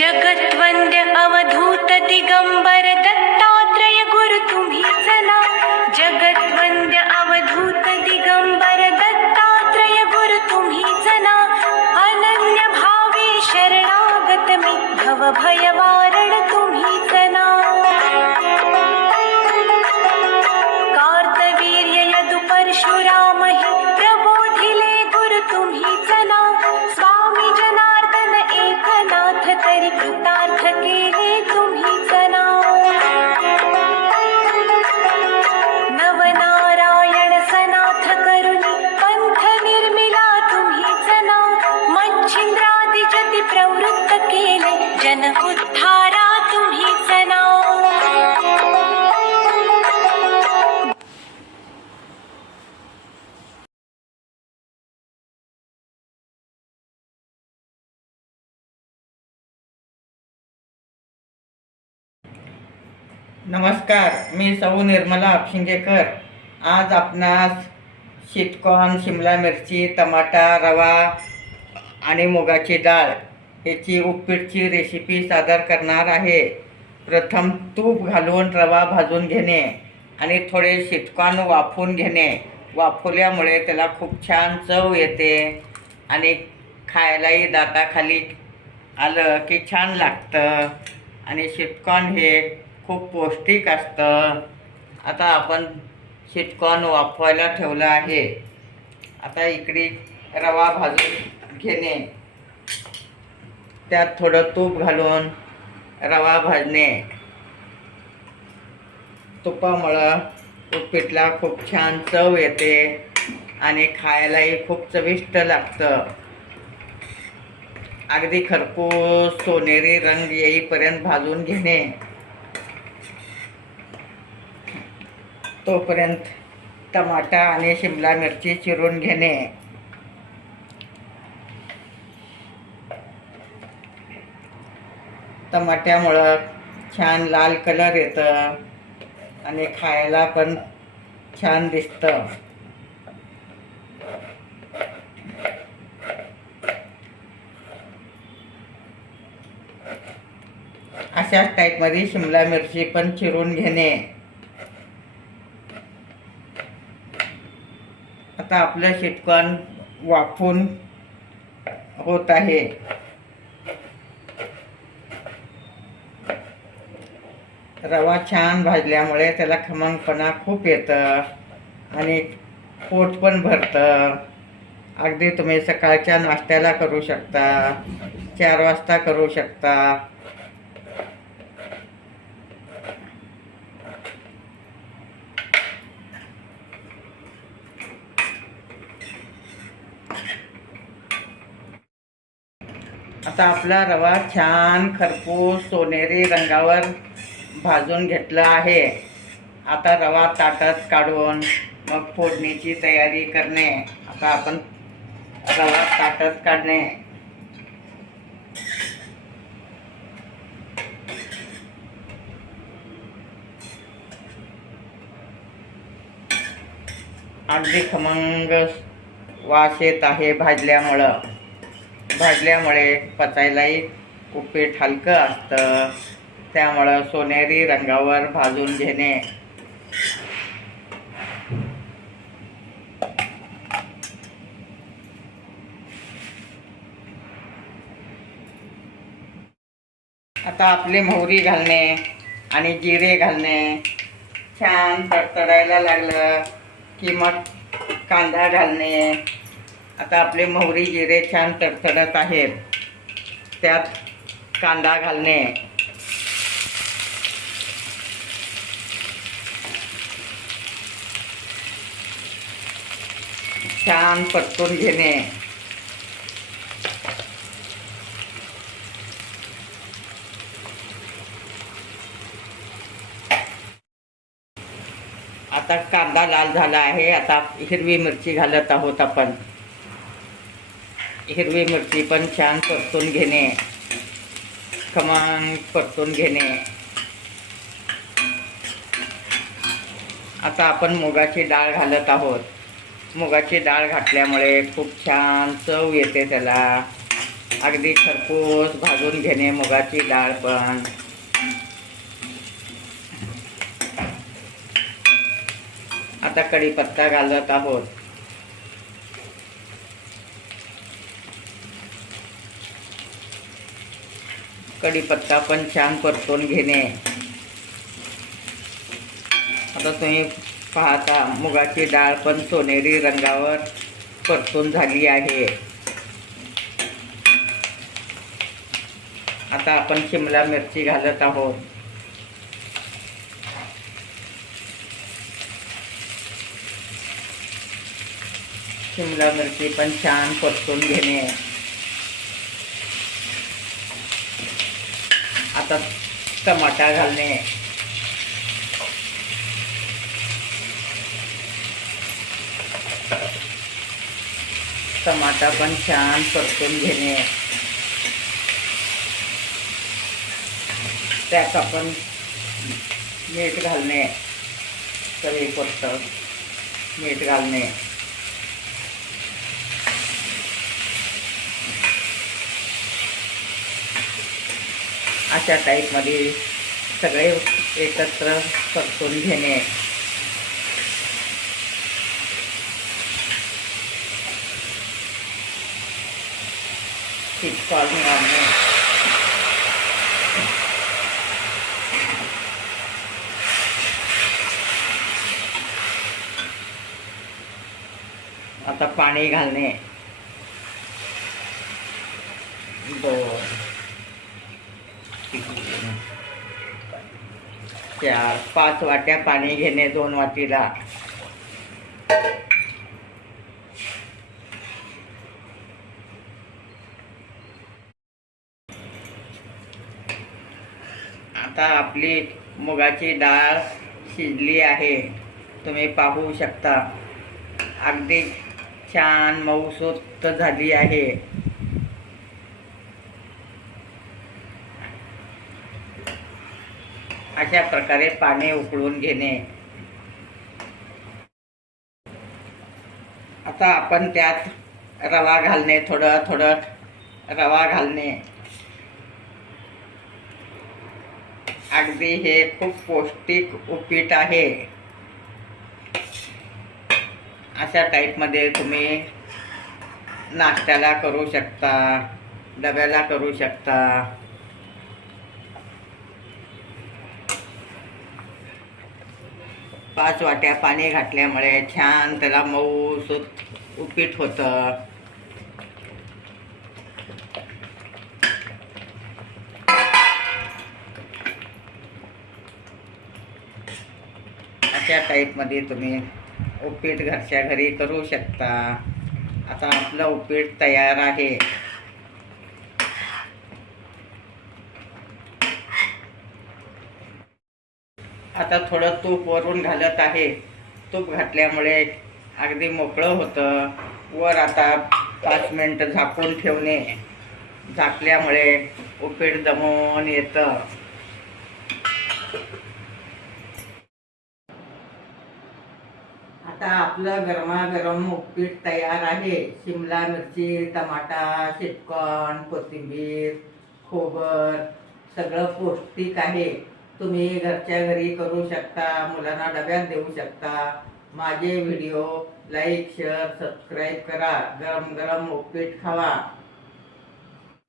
जगद्वंद्य अवधूत दिगंबर दत्तात्रय गुरु तुम्हीच ना. जगद्वंद्य अवधूत दिगंबर दत्तात्रय गुरु तुम्हीच ना. अनन्य भावे शरणागत मी भव भयवारण तुम्हीच ना. कार्तवीर्य यदु परशुराम हि प्रबोधिले गुरु तुम्हीच ना. स्वामी जनार्दन एकनाथ तरी कृतार्थ केले तुम्हीच ना. नवनारायण सनाथ करुणी पंथ निर्मिला तुम्हीच ना. मच्छिंद्रादि जति प्रवृत्त केले जन उद्धारा तुम्हीच ना. नमस्कार, मी सौ निर्मला अपशिंगेकर. आज आपणास शीतकॉर्न, शिमला मिरची, टमाटा, रवा आणि मुगाची डाळ याची उपीटची रेसिपी सादर करणार आहे. प्रथम तूप घालून रवा भाजून घेणे आणि थोडे शीतकॉर्न वाफवून घेणे. वाफवल्यामुळे त्याला खूप छान चव येते आणि खायलाही दाताखाली आलं की छान लागतं. आणि शीतकॉर्न हे खूप पौष्टिक असतं. आता आपण शीतकॉर्न वाफवायला ठेवलं आहे. आता इकडे रवा भाजून घेणे, त्यात थोडं तूप घालून रवा भाजणे. तुपामुळं उपीटला खूप छान चव येते आणि खायलाही खूप चविष्ट लागतं. अगदी खरपूस सोनेरी रंग येईपर्यंत भाजून घेणे. तोपर्यंत टमाटा आणि शिमला मिरची चिरून घेणे. टमाट्यामुळं छान लाल कलर येतं आणि खायला पण छान दिसतं. अशाच टाईपमध्ये शिमला मिरची पण चिरून घेणे. आता आपलं शीतकॉर्न वाफवून होत आहे. रवा छान भाजल्यामुळे त्याला खमंगपणा खूप येतं आणि पोट पण भरतं. अगदी तुम्ही सकाळच्या नाश्त्याला करू शकता, 4 वाजता करू शकता. आता आपला रवा छान खरपूस सोनेरी रंगावर भाजून घेतला आहे. आता रवा ताटात काढून मग फोडणीची तयारी करणे. आता आपण रवा ताटात काढणे. अगदी खमंग वास येत आहे भाजल्यामुळे पचायलाही उपीट हलकं असतं. त्यामुळं सोनेरी रंगावर भाजून घेणे. आता आपले मोहरी घालणे आणि जिरे घालणे. छान तडतडायला लागलं की मग कांदा घालणे. आता आपले मोहरी जिरे छान तडतडत आहेत, त्यात कांदा घालणे. छान परतून घेणे. आता कांदा लाल झाला आहे. आता हिरवी मिरची घालत आहोत आपण. हिरवी मिरची पण छान परतून घेणे, खमंग परतून घेणे. आता आपण मुगाची डाळ घालत आहोत. मुगाची डाळ घातल्यामुळे खूप छान चव येते त्याला अगदी खरपूस भाजून घेणे मुगाची डाळ पण. आता कढीपत्ता घालत आहोत. कढीपत्ता पण छान परतून घेणे. आता तुम्ही पाहता मुगाची डाळ पण सोनेरी रंगावर परतून झाली आहे. आता आपण शिमला मिरची घालत आहोत. शिमला मिरची पण छान परतून घेणे. आता टमाटा घालणे. टमाटा पण छान परतून घेणे. त्यात आपण मीठ घालणे. चवीपुरतं मीठ घालणे. अशा टाईपमध्ये सगळे एकत्र परतून घेणे. स्वीटकॉर्न घालणे. आता पाणी घालणे. 2 4 5 वाट्या पाणी घेणे 2 वाटीला. आता आपली मुगाची डाळ शिजली आहे. तुम्ही पाहू शकता अगदी छान मऊसूत झाली आहे. अशा प्रकारे पाणी उकळून घेणे. आता आपण त्यात रवा घालणे. थोडं थोडं रवा घालणे. अगदी हे खूप पौष्टिक उपीट आहे. अशा टाईपमध्ये तुम्ही नाश्त्याला करू शकता, डब्याला करू शकता. पाच वाट्या पाणी घातल्यामुळे छान त्याला मऊसूत उपीट होतं. अशा टाईपमध्ये तुम्ही उपीट घरच्या घरी करू शकता. आता आपलं उपीट तयार आहे. आता थोडं तूप वरून घालत आहे. तूप घातल्यामुळे अगदी मोकळं होतं. वर आता 5 मिनिटं झाकून ठेवणे. झाकल्यामुळे उपीट जमून येतं. आता आपलं गरमागरम उपीट तयार आहे. शिमला मिरची, टमाटा, स्वीटकॉर्न, कोथिंबीर, खोबर सगळं पौष्टिक आहे. तुम्ही घरच्या घरी करू शकता. मुलांना डब्यात देऊ शकता. माझे व्हिडिओ लाईक, शेअर, सबस्क्राईब करा. गरम गरम उपीट खावा.